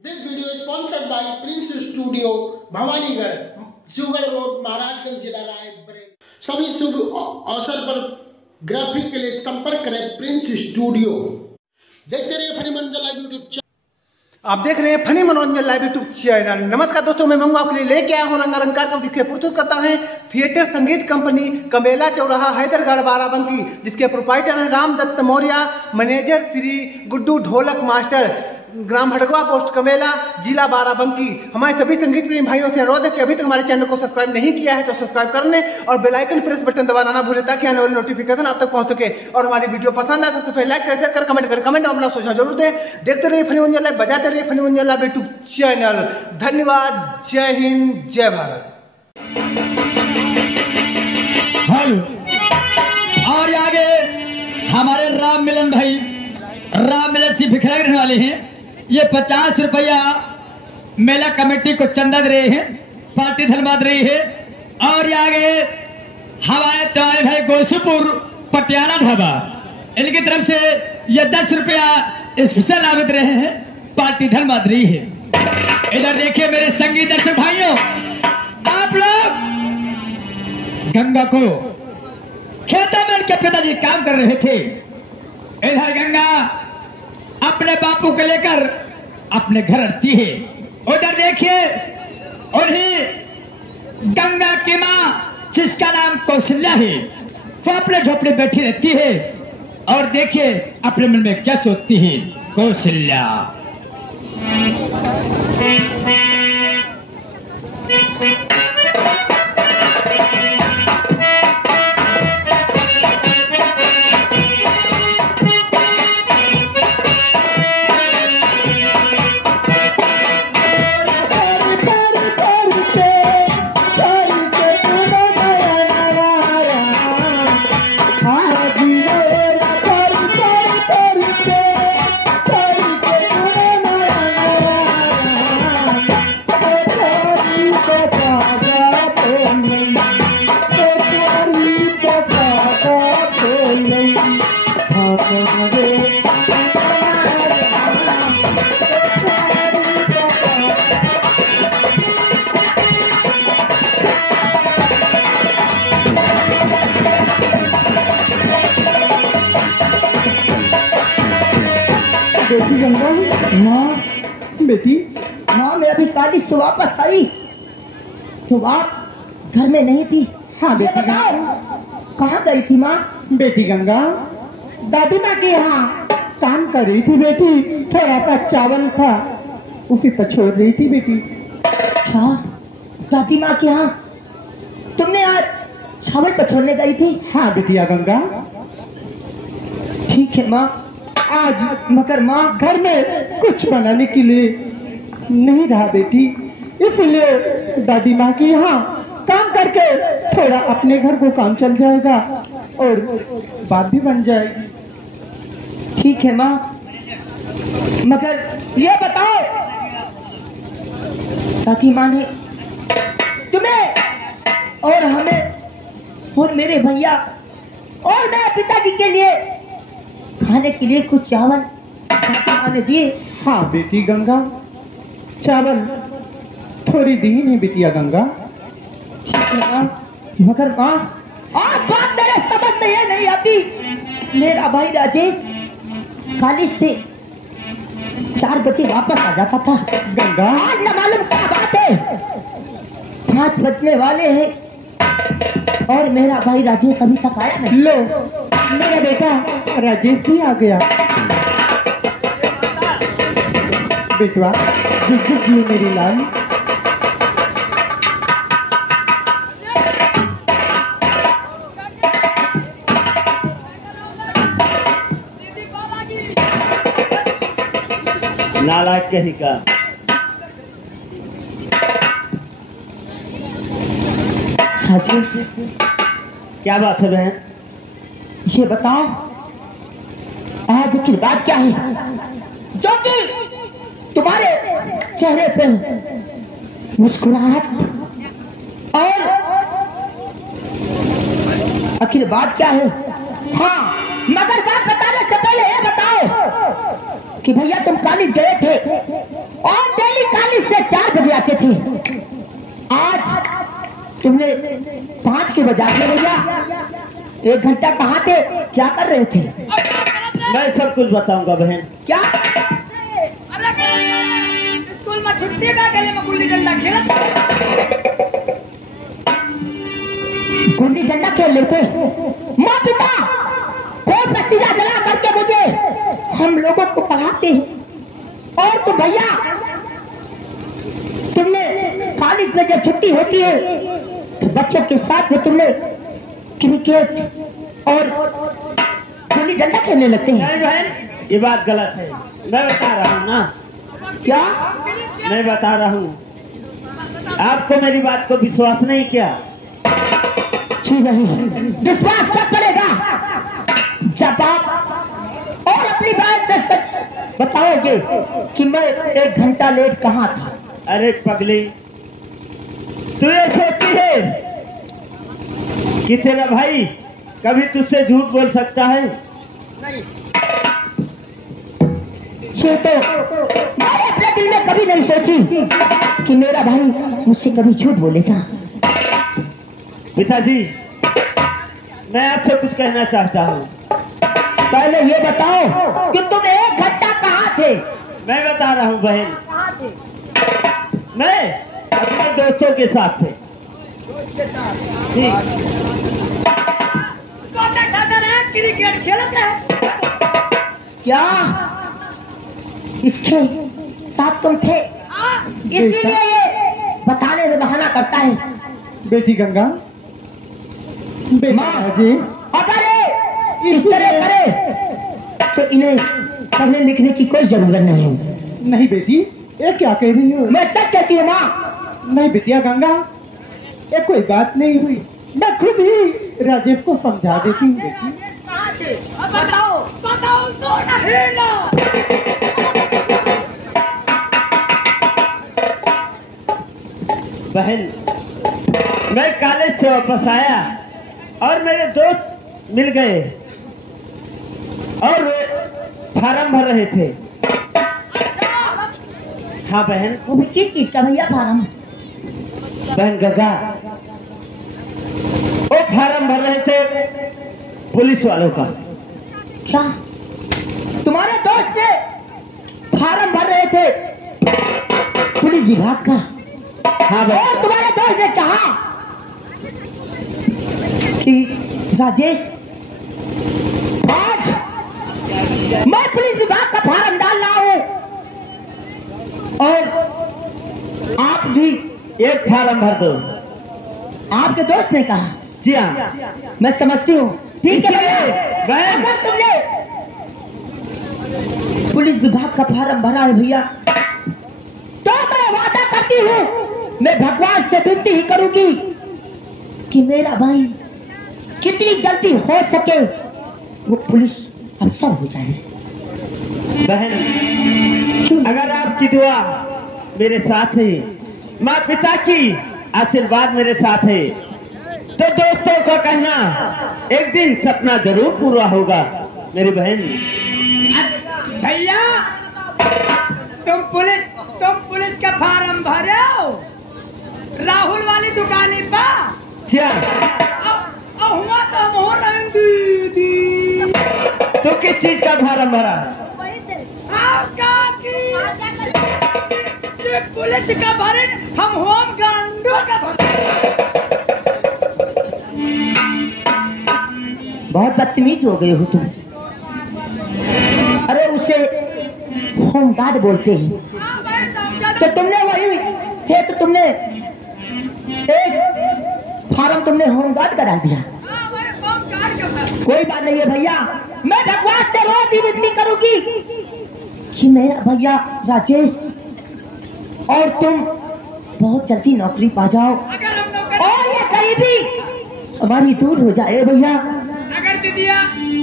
This video is sponsored by Prince Studio, Bhawanigarh, Shivgarh road, Maharajganj जिला रायबरेली। सभी शुभ अवसर पर ग्राफिक के लिए संपर्क करें प्रिंस स्टूडियो। देखते रहिए फनी मनोरंजन लाइव यूट्यूब चैनल। आप देख रहे हैं फनी मनोरंजन लाइव यूट्यूब चैनल। नमस्कार दोस्तों, मैं मंगू आपके लिए लेके आया हूँ रंगारंग कार्यक्रम, जिसके प्रस्तुत करता है थिएटर संगीत कंपनी कमेला चौराहा हैदरगढ़ बाराबंकी, जिसके प्रोप्राइटर हैं राम दत्त मौर्य, मैनेजर श्री गुड्डू ढोलक मास्टर, ग्राम हड़गवा पोस्ट कमेला, जिला बाराबंकी। हमारे सभी संगीत प्रेमी भाइयों से अनुरोध है कि अभी तक हमारे चैनल को सब्सक्राइब नहीं किया है तो सब्सक्राइब कर लें और बेल आइकन प्रेस बटन दबाना ना भूलें, ताकि आने वाली नोटिफिकेशन आप तक पहुंच सके। और हमारी वीडियो पसंद आए तो सबसे पहले लाइक कर, शेयर कर, कमेंट कर, कमेंट और अपना सुझाव जरूर दें। देखते रहिए फनी मनोरंजन लाइव, बजाते रहिए फनी मनोरंजन लाइव यूट्यूब चैनल। धन्यवाद। जय हिंद, जय भारत। और आगे हमारे राम मिलन भाई, राम मिलन से भिखरा रहने वाले हैं। ये 50 रुपया मेला कमेटी को चंदा दे रहे हैं, पार्टी धन्यवाद रही है। और आगे हमारे तुम्हारे भाई गोसूपुर पटियाला ढाबा, इनकी तरफ से ये 10 रुपया स्पेशल आवित रहे हैं, पार्टी धन्यवाद रही है। इधर देखिए मेरे संगीत दर्शक भाइयों, आप लोग गंगा को खेतों में उनके पिताजी काम कर रहे थे। इधर गंगा अपने बापू को लेकर अपने घर आती है। उधर देखिए उन्हीं गंगा की मां, जिसका नाम कौशल्या है, वो अपने झोपड़े बैठी रहती है। और देखिए अपने मन में क्या सोचती है कौशल्या। बेटी गंगा, माँ, बेटी, माँ मैं अभी कॉलेज से वापस आई तो आप घर में नहीं थी। हाँ बेटी बताओ गंगा। कहाँ गई थी माँ? बेटी गंगा दादी माँ के यहाँ काम कर रही थी बेटी, थोड़ा सा चावल था उसी पर छोड़ रही थी बेटी। क्या दादी माँ के यहाँ तुमने आज चावल पर छोड़ने गई थी? हाँ बेटिया गंगा। ठीक है माँ। आज मगर माँ घर में कुछ बनाने के लिए नहीं रहा बेटी, इसलिए दादी माँ के यहाँ काम करके थोड़ा अपने घर को काम चल जाएगा और बात भी बन जाएगी। ठीक है माँ, मगर ये बताओ दादी माँ ने तुम्हें और हमें और मेरे भैया और मेरे पिताजी के लिए खाने के लिए कुछ चावल आने दिए? हाँ बेटी गंगा, चावल थोड़ी दी नहीं बिटिया गंगा। मगर माँ आज बात मेरे समझ में ये नहीं आती। मेरा भाई राजेश कॉलेज से 4 बजे वापस आ जाता था। गंगा आज न मालूम क्या बात है, 5 बजने वाले हैं और मेरा भाई राजेश अभी तक आया नहीं। लो मेरा बेटा राजेश भी आ गया। बेटवा झुक मेरी लाल। नालायक कहीं का। राजेश क्या बात है बहन? ये बताओ आज की बात क्या है जो कि तुम्हारे चेहरे पर मुस्कुराहट और आखिर बात क्या है? हाँ मगर बात बताने से पहले ये बताओ कि भैया तुम कॉलेज गए थे और थे। आज तुमने 5 के बजा के भैया 1 घंटा कहाँ थे, क्या कर रहे थे? मैं सब कुछ बताऊंगा बहन। क्या स्कूल में छुट्टी का गले में गुल्ली डंडा खेला, गुल्ली डंडा खेल लेते? माँ पिता कोई पसीना जला करके मुझे हम लोगों को पढ़ाते हैं, और तुम भैया तुमने कॉलेज में जब छुट्टी होती है तो बच्चों के साथ में तुमने क्रिकेट और गुल्ली डंडा खेलने लगते हैं। नहीं बहन, ये बात गलत है। मैं बता रहा हूँ ना। क्या? मैं बता रहा हूँ, आपको मेरी बात को विश्वास नहीं किया? जी नहीं, विश्वास कब पड़ेगा जब आप और अपनी बात से सच बताओगे कि मैं 1 घंटा लेट कहाँ था। अरे पगली, तू ये सोचती है कि तेरा भाई कभी तुझसे झूठ बोल सकता है? ये तो मैंने अपने दिल में कभी नहीं सोची कि मेरा भाई मुझसे कभी झूठ बोलेगा। पिताजी, मैं आपसे कुछ कहना चाहता हूँ। पहले ये बताओ कि तुम 1 घंटा कहाँ थे? मैं बता रहा हूँ बहन, मैं अपने दोस्तों के साथ थे। ठीक। क्रिकेट खेलते हैं। क्या इसके साथ तुम थे? इसीलिए ये बताने में बहाना करता है। बेटी गंगा, माँ जी अगर ये इस तरह करे तो इन्हें पढ़ने लिखने की कोई जरूरत नहीं है। नहीं बेटी, ये क्या कह रही हो? मैं सच कहती हूँ माँ। नहीं बिटिया गंगा, ये कोई बात नहीं हुई। मैं खुद ही राजेश को समझा देती हूँ बेटी। बताओ बताओ तो नहीं लो। बहन, मैं कॉलेज से वापस आया और मेरे दोस्त मिल गए और वे फार्म भर रहे थे। हाँ बहन। वो भी किस चीज का भैया फार्म? बहन गंगा, वो फार्म भर रहे थे पुलिस वालों का। क्या तुम्हारे दोस्त से फार्म भर रहे थे पुलिस विभाग का? हाँ और बहन। तुम्हारे दोस्त ने कहा कि राजेश आज मैं पुलिस विभाग का फार्म डाल रहा हूँ और आप भी एक फार्म भर दो। आपके दोस्त ने कहा? जी हाँ। मैं समझती हूँ। ठीक है भैया, बहन। अगर तुमने पुलिस विभाग का फार्म भरा है भैया तो मैं वादा करती हूँ, मैं भगवान से विनती ही करूंगी कि मेरा भाई कितनी जल्दी हो सके वो पुलिस अफसर हो जाए। बहन, अगर आपकी दुआ मेरे साथ है, माँ पिता की आशीर्वाद मेरे साथ है, तो दोस्तों का कहना एक दिन सपना जरूर पूरा होगा मेरी बहन। भैया तुम पुलिस का फार्म भरे हो राहुल वाली दुकानी पा? क्या हुआ तो मोहर दीदी। तो किस चीज का फार्म भरा? पुलिस का भरे, हम होम गार्डों का भरे। बहुत बदतमीज हो गए हो तुम। अरे उसे होमगार्ड बोलते हैं। तो तुमने वही थे तो तुमने एक फार्म तुमने होमगार्ड करा दिया। कोई बात नहीं है भैया, मैं भगवान से रोज ही विनती करूंगी कि मेरा भैया राजेश और तुम बहुत जल्दी नौकरी पा जाओ और ये गरीबी हमारी दूर हो जाए भैया। अगर दीदिया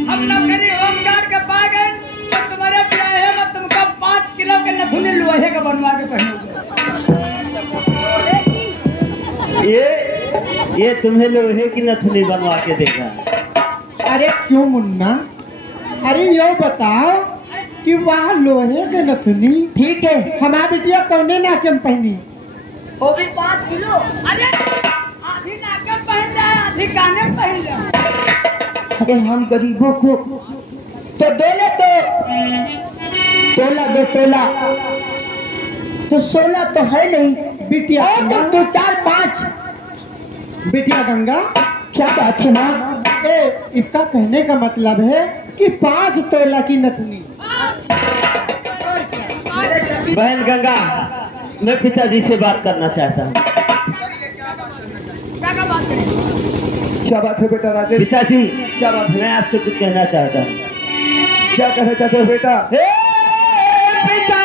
हम नौकरी होमगार्ड का पा गए तो तुम्हारे ब्याह में तुमको 5 किलो के नथुनी लोहे का बनवा के पहनोगे। ये तुम्हें लोहे की नथुनी बनवा के देगा। अरे क्यों मुन्ना, अरे यो बताओ कि वहाँ लोहे के नथुनी ठीक है, हमारी बिटिया कौने नाचम पहनी? वो भी 5 किलो। अरे आधी नाके पहन रहा है, आधी काने पहन रहा है। अरे हम गरीबों को तो दोले तो तोला 2 तोला तो 16 तो है नहीं बिटिया और तो 2 4 5। बिटिया गंगा, क्या बात है माँ? इसका कहने का मतलब है कि 5 तोला की नथनी। बहन गंगा, मैं पिताजी से बात करना चाहता हूँ। क्या बात है बेटा राजेश? पिताजी, क्या बात है? मैं आपसे कुछ कहना चाहता हूँ। क्या कहना चाहते हो बेटा? हे पिता,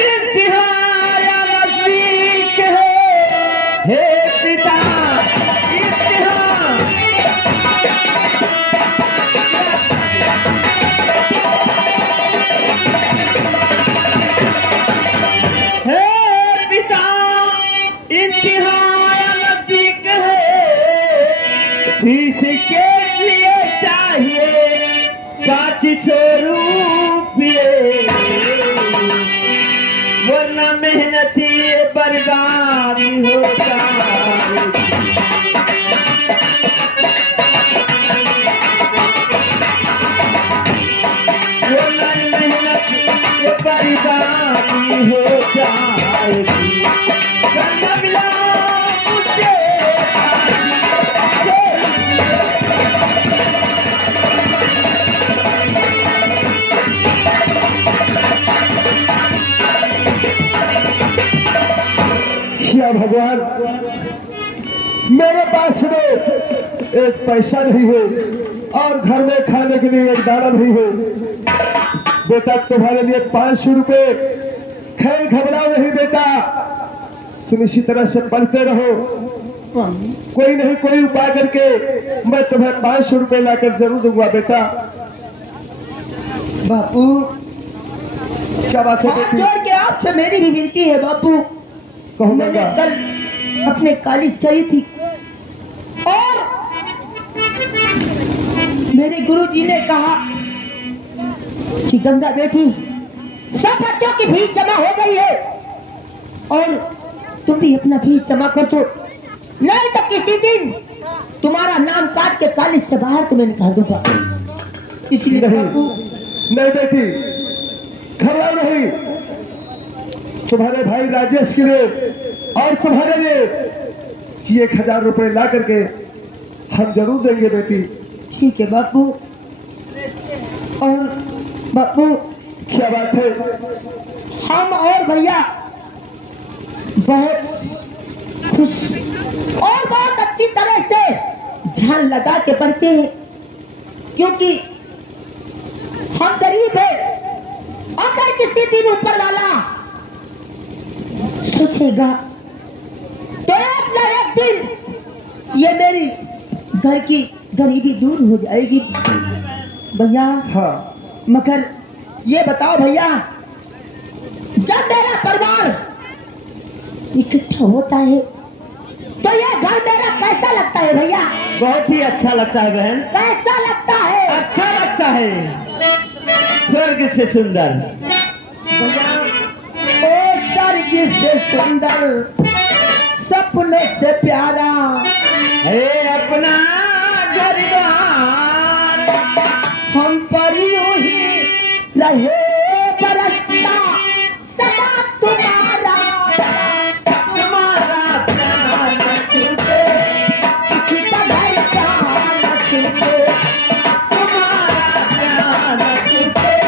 इम्तिहान नजदीक है। हे पिता, इम्तिहान। हे पिता, इम्तिहान नजदीक है। फीस के लिए चाहिए 25 रुपये, वरना मेहनती बर्बादी होता है। वरना मेहनती बर्बादी हो जाएगी। गंगा मिला मुझे क्या भगवान, मेरे पास में एक पैसा नहीं है और घर में खाने के लिए एक दाना नहीं है। बेटा तुम्हारे लिए 500 रुपए। खैर घबराओ नहीं बेटा, तुम इसी तरह से पढ़ते रहो। कोई नहीं कोई उपाय करके मैं तुम्हें 500 रुपए लाकर जरूर दूंगा बेटा। बापू, क्या बात है हाथ बेटी? जोड़ के आपसे मेरी भी विनती है बापू। कहूँ मैंने गंगा। कल अपने कॉलेज करी थी और मेरे गुरुजी ने कहा कि गंगा बेटी, सब बच्चों की फीस जमा हो गई है और तुम भी अपना फीस जमा कर दो, नहीं तो किसी दिन तुम्हारा नाम काट के कॉलेज से बाहर तुम्हें निकाल दूंगा। इसलिए नहीं, बापू, नहीं बेटी, घबराओ नहीं। तुम्हारे भाई राजेश के लिए और तुम्हारे लिए 1000 रुपए ला करके हम जरूर देंगे बेटी। ठीक है बापू। और बापू, क्या बात है? हम और भैया बहुत खुश और बहुत अच्छी तरह से ध्यान लगा के पढ़ते हैं, क्योंकि हम गरीब हैं। अगर किसी दिन ऊपर वाला सोचेगा तो एक न एक दिन ये मेरी घर की गरीबी दूर हो जाएगी भैया। हाँ, मगर ये बताओ भैया, जब मेरा परिवार इकट्ठा होता है तो ये घर मेरा कैसा लगता है भैया? बहुत ही अच्छा लगता है बहन। कैसा लगता है? अच्छा लगता है, स्वर्ग से सुंदर। भैया, ओ स्वर्ग से सुंदर, सपनों से प्यारा हे अपना गरीबान, हम पर यूं ही रहे बरसता सदा तुम्हारा प्यार न छूटे, कदर प्यार न छूटे, तुम्हारा प्यार न छूटे।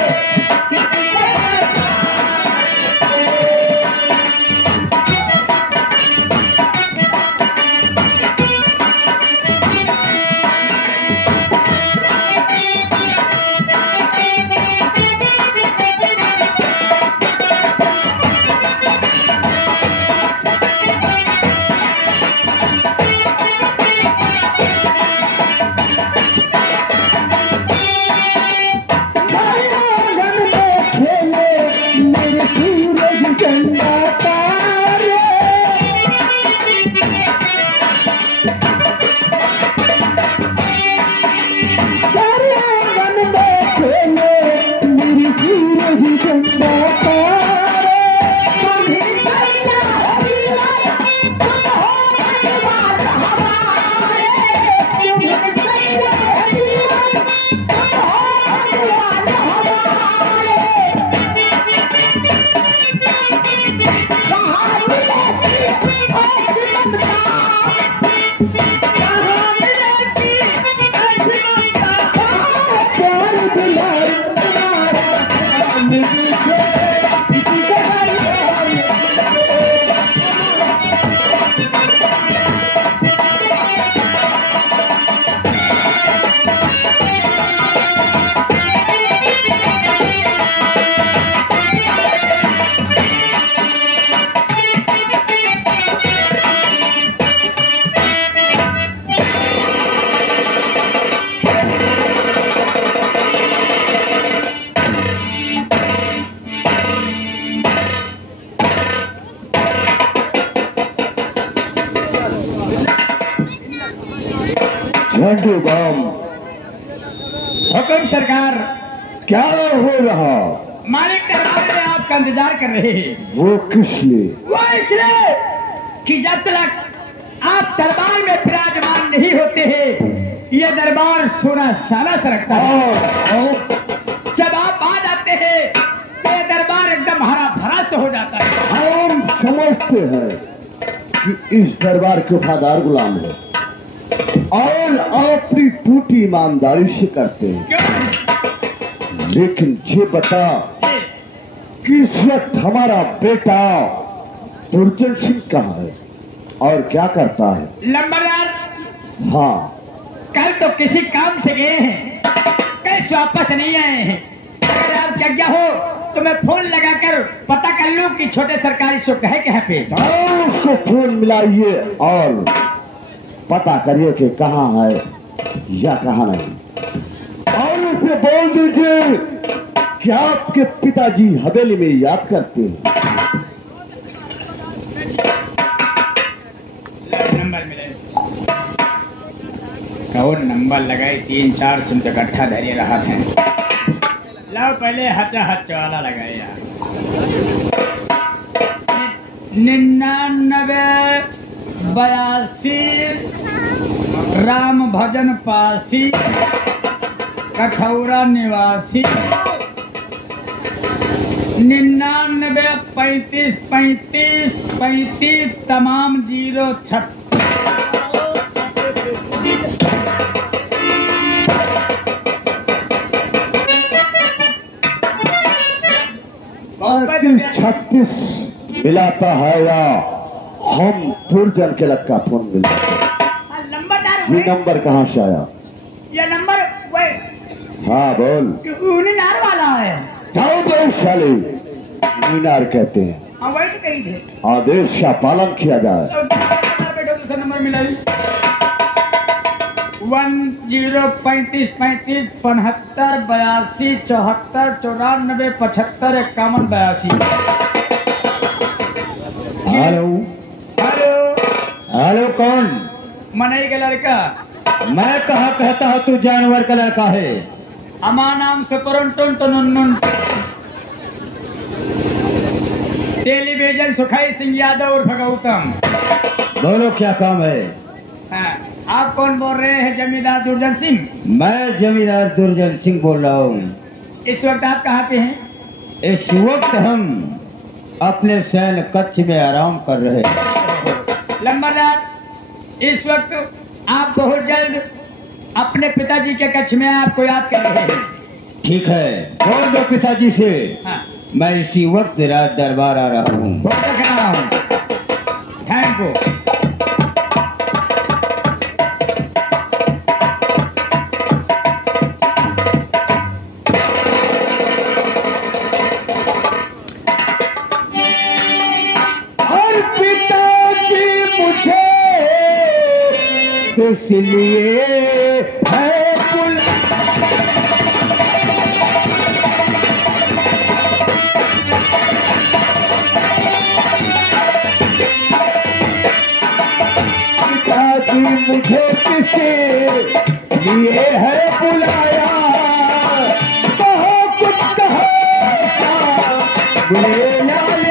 झंडू बम। हुक्म सरकार। क्या हो रहा? मालिक दरबार में आपका इंतजार कर रहे हैं। वो किस लिए? वो इसलिए कि जब तक आप दरबार में विराजमान नहीं होते हैं ये दरबार सोना साना सा रखता है। जब आप आ जाते हैं तो ये दरबार एकदम हरा भरा से हो जाता है। हम समझते हैं कि इस दरबार के वफादार गुलाम है और अपनी पूरी ईमानदारी से करते हैं। क्यों? लेकिन ये बता कि इस वक्त हमारा बेटा दुर्जन सिंह कहाँ है और क्या करता है? लंबरदार, हाँ, कल तो किसी काम से गए हैं, कैसे वापस नहीं आए हैं। अगर आप जगह हो तो मैं फोन लगाकर पता कर लूं कि छोटे सरकारी सो कहे कहाँ पे। उसको फोन मिलाइए और पता करिए कि कहाँ है या कहाँ नहीं, और उसे बोल दीजिए कि आपके पिताजी हवेली में याद करते हैं। नंबर मिले कौन नंबर लगाए? 3-4 सिम तो इकट्ठा धैर्य रहा था। लाओ पहले हच वाला लगाए यार। 99 82 राम भजन पासी कठौरा निवासी। 99 35 35 35 तमाम 036। छत्तीस मिलाता है या हम दुर्जन के लग का फोन मिलाते हैं? नंबर ये नंबर कहाँ से आया? ये नंबर वही हाँ बोल। मीनार वाला है। जाओ दो साले, मीनार कहते हैं। हाँ वही तो कही थे। आदेश का पालन किया जाए। बेटो दूसरा नंबर मिलाई 10 35 35 75 82 74 94 75 51 82। हेलो हेलो हेलो, कौन? मनई का लड़का। मैं कहा कहता हूँ तू जानवर का लड़का है। हमारा नाम से टुन टेलीविजन सुखाई सिंह यादव और गौतम। बोलो क्या काम है? हाँ, आप कौन बोल रहे हैं? जमींदार दुर्जन सिंह। मैं जमींदार दुर्जन सिंह बोल रहा हूँ। इस वक्त आप कहाँ पे हैं? इस वक्त हम अपने सैन्य कक्ष में आराम कर रहे हैं। लंबादार, इस वक्त आप बहुत जल्द अपने पिताजी के कक्ष में आपको याद कर रहे हैं। ठीक है, बोल दो पिताजी से। हाँ। मैं इसी वक्त राज दरबार आ रहा हूँ। Thank you. और पिताजी मुझे इसलिए है मुझे किसे लिए है बुलाया, कहो कुछ कहो बुरे लाल।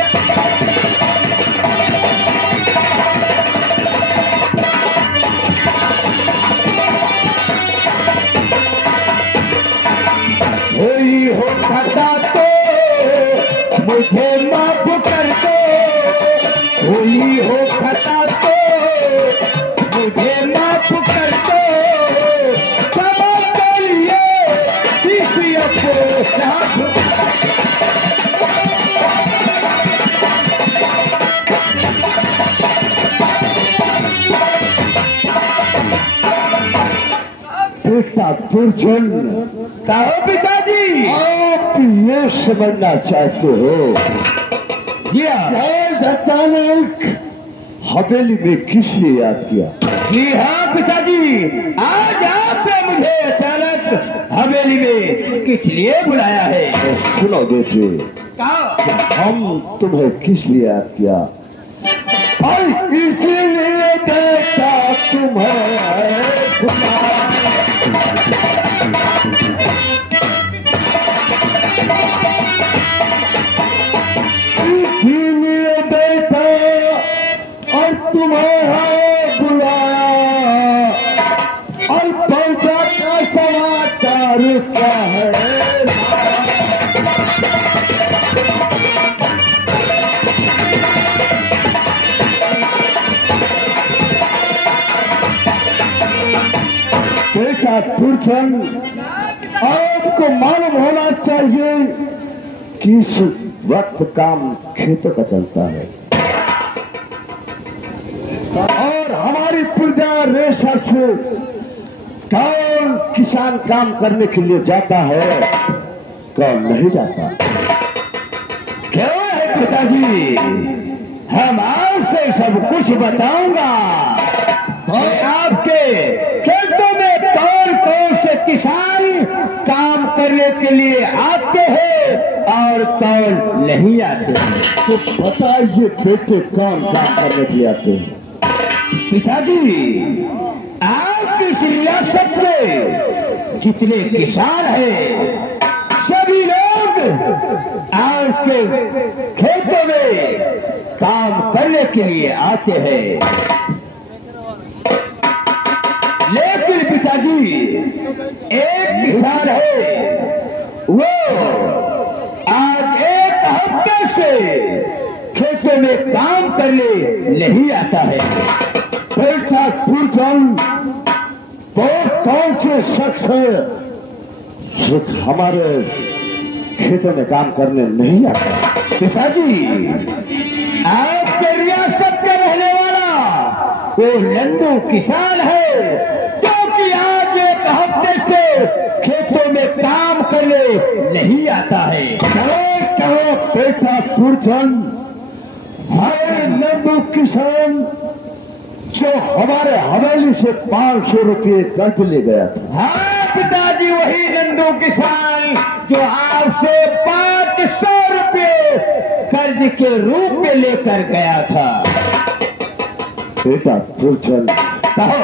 कोई हो खता तो मुझे माफ कर दो, कोई हो खता तो मुझे माफ कर दो, क्षमा करिए किसी अपने। बेटा दुर्जन, कहो पिताजी आप ये समझना चाहते हो जी अचानक हवेली में किस लिए याद किया? जी हाँ पिताजी, आज आपने मुझे अचानक हवेली में किस लिए बुलाया है? तो सुनो बेटे, हम तुम्हें किस लिए याद किया और इसीलिए बेटा तुम्हें इसीलिए बैठा और तुम्हारा बुलाया और पहुंचा का समाचार क्या है। बेटा तुर्चन, आपको मालूम होना चाहिए कि इस वक्त काम खेतों का चलता है और हमारी प्रजा रेशा से कौन किसान काम करने के लिए जाता है, कौन नहीं जाता। क्यों है पिताजी, हम आपसे सब कुछ बताऊंगा और आपके खेतों में कौन कौन से किसान काम करने के लिए आते हैं और कौन नहीं आते हैं। तो बताइए बेटे, कौन काम करने के लिए आते हैं। पिताजी, आपकी इस रियासत में जितने किसान हैं सभी लोग आपके खेतों में काम करने के लिए आते हैं। लेकिन पिताजी, एक किसान है, वो आज एक हफ्ते से खेतों में काम करने नहीं आता है। बेटा तुर्जन, बहुत कौन से शख्स हमारे खेतों में काम करने नहीं आता। पिताजी, आपके रियासत का रहने वाला वो नंदू किसान है, क्योंकि आज एक हफ्ते से खेतों में काम करने नहीं आता है। कहो बेटा तुर्जन, हमारे नंदू किसान जो हमारे हवेली से 500 रुपये कर्ज ले गया था। हाँ पिताजी, वही नंदू किसान जो आपसे 500 रुपये कर्ज के रूप में लेकर गया था। बेटा तुर्जन, कहो,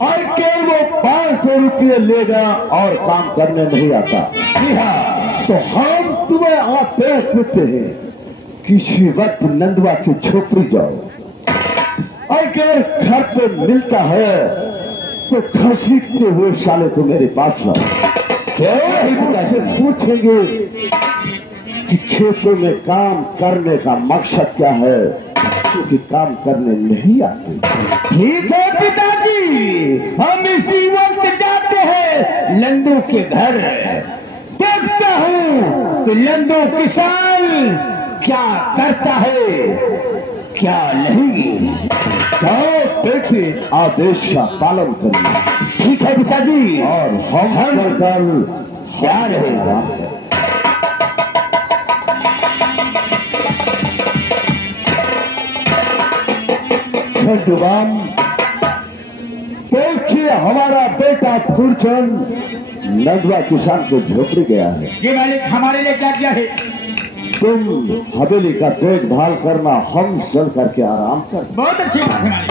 और केवल वो 500 रुपये लेगा और काम करने नहीं आता। जी हाँ, तो हम तुम्हें आते पूछते हैं, किसी वक्त नंदवा की झोपड़ी जाओ, अगर घर पे मिलता है तो घसीटते हुए साले तो मेरे पास लाओ। क्यों ऐसे पूछेंगे कि खेतों में काम करने का मकसद क्या है, क्योंकि काम करने नहीं आते। ठीक है पिताजी, हम इसी वक्त जाते हैं नंदू के घर, देखता हूँ कि नंदू किसान क्या करता है क्या नहीं। तो बेटे, आदेश का पालन करिए। ठीक है पिताजी, और हम कल क्या रहेगा। छठवान, देखिए हमारा बेटा तुर्जन नंदवा किसान को झोपड़ी गया है। जी मालिक, हमारे लिए क्या किया है? तुम हवेली का देखभाल करना, हम चल करके आराम कर। बहुत अच्छी बात है मालिक।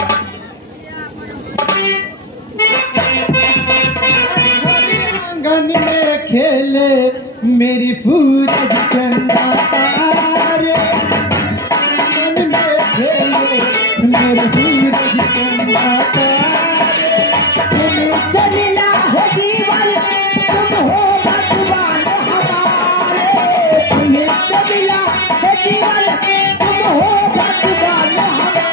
आंगन में खेले मेरी पूरज चंदा तारे, आंगन में खेले मेरी पूरज चंदा तारे। तुमसे मिला है जीवन, तुम हो भगवान हमारे। तुमसे मिला है जीवन, तुम हो भगवान हमारे।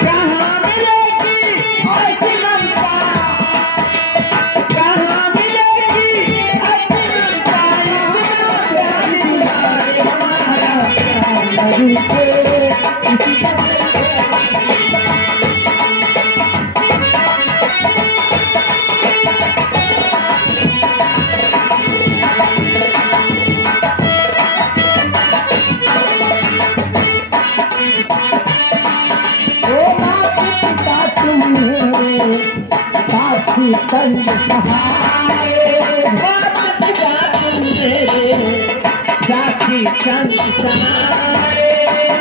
कहाँ मिलेगी ऐसी ममता, कहाँ मिलेगी ऐसी ममता, प्यारी हमारा साथी संग सहारे, बात पिता तुम मेरे साथी संग सहारे,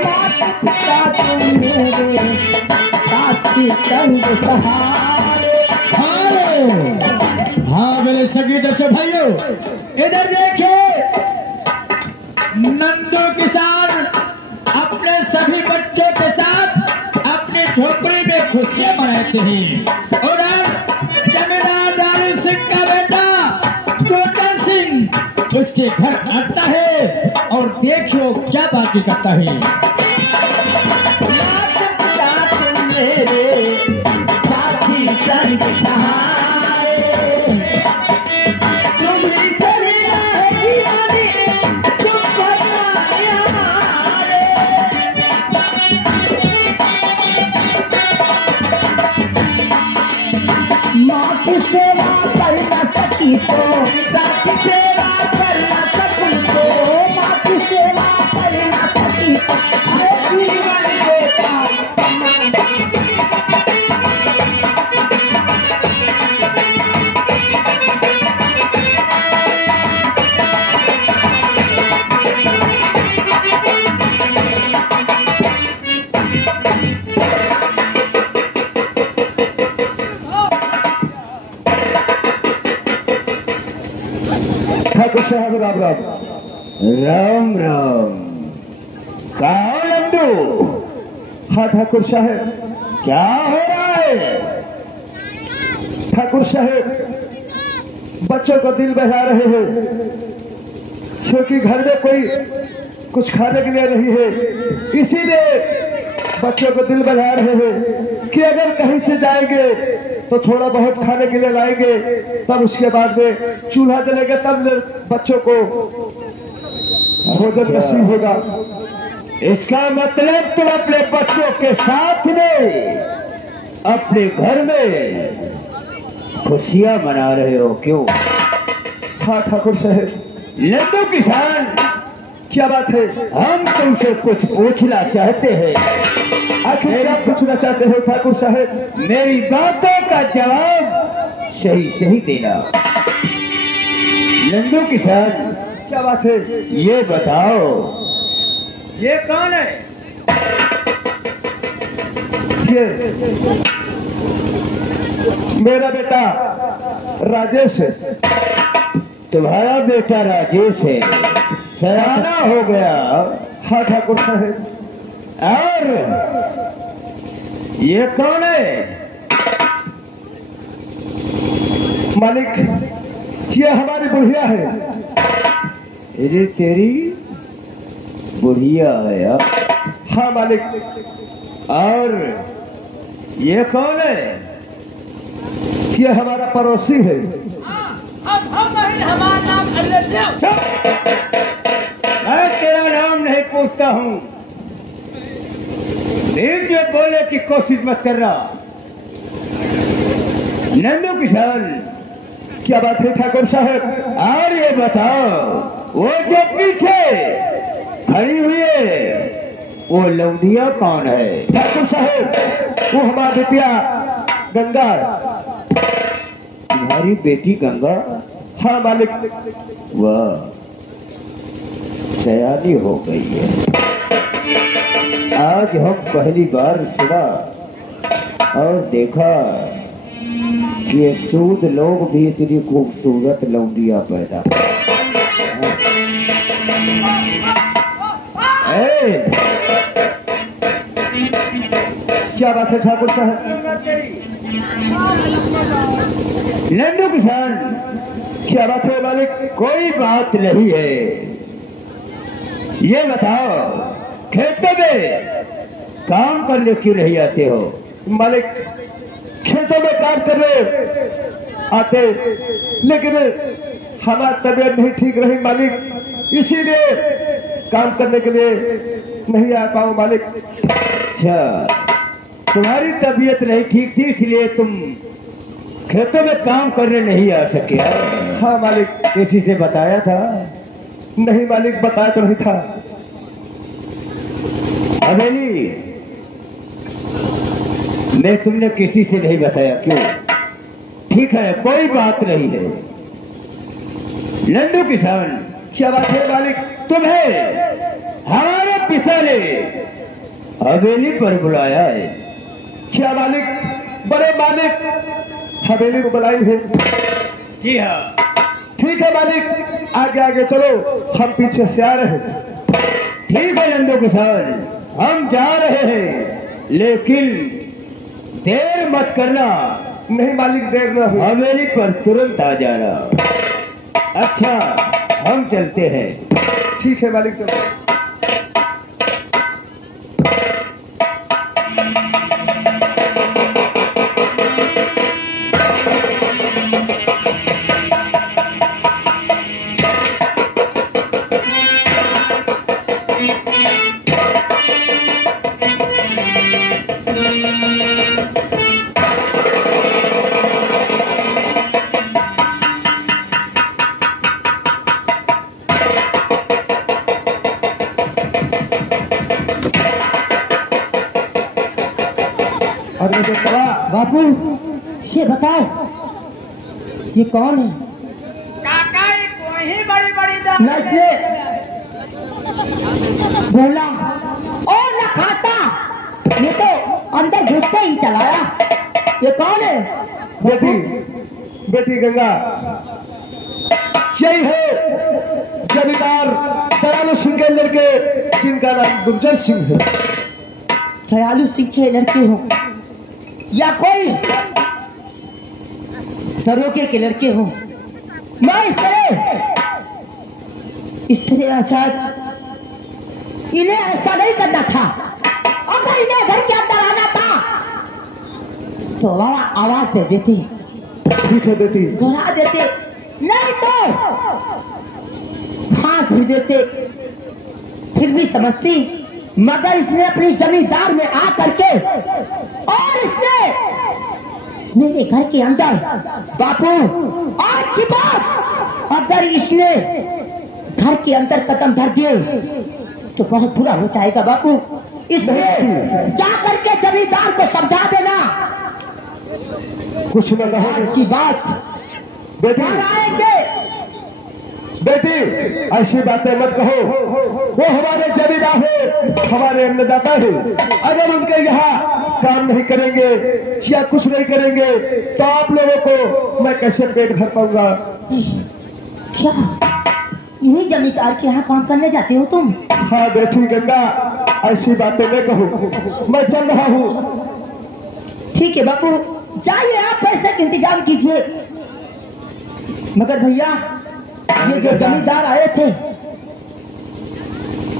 माता पिता तुम मेरे साथी संग सहारे। हाँ मेरे सभी दस भाइयों, इधर देखिए, नंदू किसान अपने सभी बच्चों के साथ अपनी झोपड़ी में खुशियां मनाते हैं। और अब जमींदार दारी सिंह का बेटा तोता सिंह उसके घर आता है और देखियो क्या बातें करता है। माता पिता तुम मेरे साथी संग सहारे, तुम्ही सभी राह दीवाने, तुम फरमाने हमारे। माँ की सेवा कर न सकी तो साथी सेवा कर न सकूं तो, माँ की सेवा कर न सकी तो आए जीवन देता। ठाकुर साहब राम राम। राम राम। कहा नंदू? हाँ ठाकुर साहब, क्या हो रहा है? ठाकुर साहब, बच्चों को दिल बहला रहे हैं क्योंकि घर में कोई कुछ खाने के लिए नहीं है, इसीलिए बच्चों को दिल बहला रहे हैं कि अगर कहीं से जाएंगे तो थोड़ा बहुत खाने के लिए लाएंगे, तब उसके बाद में चूल्हा जलेगा, तब बच्चों को भोजन नसीब होगा। इसका मतलब तुम अपने बच्चों के साथ में अपने घर में खुशियां मना रहे हो, क्यों? हाँ ठाकुर साहब। नंदू किसान, क्या बात है? हम तुमसे कुछ पूछना चाहते हैं। आखिर क्या पूछना चाहते हो ठाकुर साहब? मेरी बातों का जवाब सही सही देना। नंदू किसान, क्या बात है? ये बताओ, ये कौन है? ये मेरा बेटा राजेश है। तुम्हारा बेटा राजेश है, सयाना हो गया। हाँ ठाकुर साहब। और ये कौन है? मालिक, ये हमारी बुढ़िया है। अरे तेरी बुढ़िया है यार? हाँ मालिक। और ये कौन है? ये हमारा पड़ोसी है। अब हम नहीं, हमारा नाम अल्लाह। मैं तेरा नाम नहीं पूछता हूँ, धीरे में बोलने की कोशिश मत कर रहा। नंदू किसान, क्या बात है ठाकुर साहब? और ये बताओ, वो जो पीछे खड़ी हुई है वो लौंडिया कौन है? ठाकुर साहब, वो हमारी बेटिया गंगा। तुम्हारी बेटी गंगा? हाँ मालिक। वाह, सयानी हो गई है। आज हम पहली बार सुना और देखा कि ये सूद लोग भी इतनी खूबसूरत लौंडिया पैदा। क्या बात है ठाकुर साहब? नंदू किसान, क्या बात है मालिक? कोई बात नहीं है। ये बताओ, खेतों में काम करने क्यों नहीं आते हो? मालिक, खेतों में काम करने आते, लेकिन हमारी तबीयत नहीं ठीक रही मालिक, इसीलिए काम करने के लिए नहीं आ पाऊं मालिक। अच्छा, तुम्हारी तबीयत नहीं ठीक थी इसलिए तुम खेतों में काम करने नहीं आ सके? हाँ मालिक। किसी से बताया था? नहीं मालिक, बताया तो नहीं था। हवेली मैं तुमने किसी से नहीं बताया, क्यों? ठीक है, कोई बात नहीं है। नंदू किसान, क्या बात है मालिक, तुम्हें हमारे पिता ने हवेली पर बुलाया है? क्या मालिक, बड़े मालिक हवेली को बुलाई है? जी हाँ। ठीक है मालिक, आगे आगे चलो, हम पीछे से आ रहे हैं। ठीक है नंदो किसान, हम जा रहे हैं, लेकिन देर मत करना। नहीं मालिक, देर न हो, हवेली पर तुरंत आ जाना। अच्छा, हम चलते हैं। ठीक है मालिक, चलो। बापू, ये बताओ, ये कौन है? काका ये कोई बड़ी बड़ी नैसे बोला और न खाता, ये तो अंदर घुसते ही चलाया। ये कौन है? बेटी, बेटी गंगा, यही है जमींदार दयालु सिंह के लड़के, जिनका नाम गुर्जर सिंह है। दयालु सिंह के लड़के हो या कोई दरोगे के लड़के हो? मैं इस तरह आचार इन्हें ऐसा नहीं करना था। अगर इन्हें घर के अंदर आना था तो आवाज दे देते। ठीक है बेटी, बुला देते, नहीं तो फांस भी देते, फिर भी समझती। मगर इसने अपनी जमींदार में आ करके और इसने मेरे घर के अंदर, बापू आज की बात, अगर इसने घर के अंदर कदम धर दिए तो बहुत बुरा हो जाएगा बापू। इसलिए जा करके जमींदार को समझा देना। कुछ न कहो की बात बेटी, आएंगे। बेटी ऐसी बातें मत कहो, वो हमारे जमींदार है, हमारे अन्नदाता है। अगर उनके यहाँ काम नहीं करेंगे या कुछ नहीं करेंगे तो आप लोगों को मैं कैसे पेट भर पाऊंगा? क्या यही जमींदार के यहाँ काम करने जाते हो तुम? हाँ बेटी गंगा, ऐसी बातें न कहो, मैं चल रहा हूँ। ठीक है बापू, जाइए, आप पैसे का इंतजाम कीजिए। मगर भैया, ये जो जमींदार आए थे,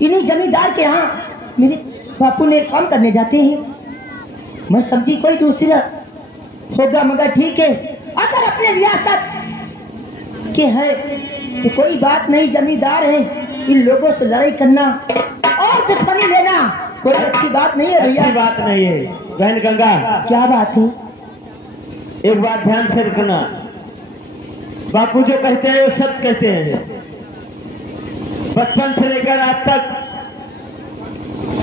इन्हीं जमींदार के यहाँ मेरे बापू ने काम करने जाते हैं। मैं समझी कोई दूसरा होगा, मगर ठीक है, अगर अपने रियासत के है तो कोई बात नहीं। जमींदार है, इन लोगों से लड़ाई करना और दुश्मनी लेना कोई अच्छी बात नहीं है भैया। अच्छी बात नहीं है बहन गंगा। क्या बात है? एक बात ध्यान से रखना, बापू जो कहते हैं वो सब कहते हैं। बचपन से लेकर आज तक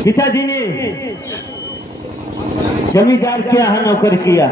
पिताजी ने जमींदार के यहाँ नौकरी किया।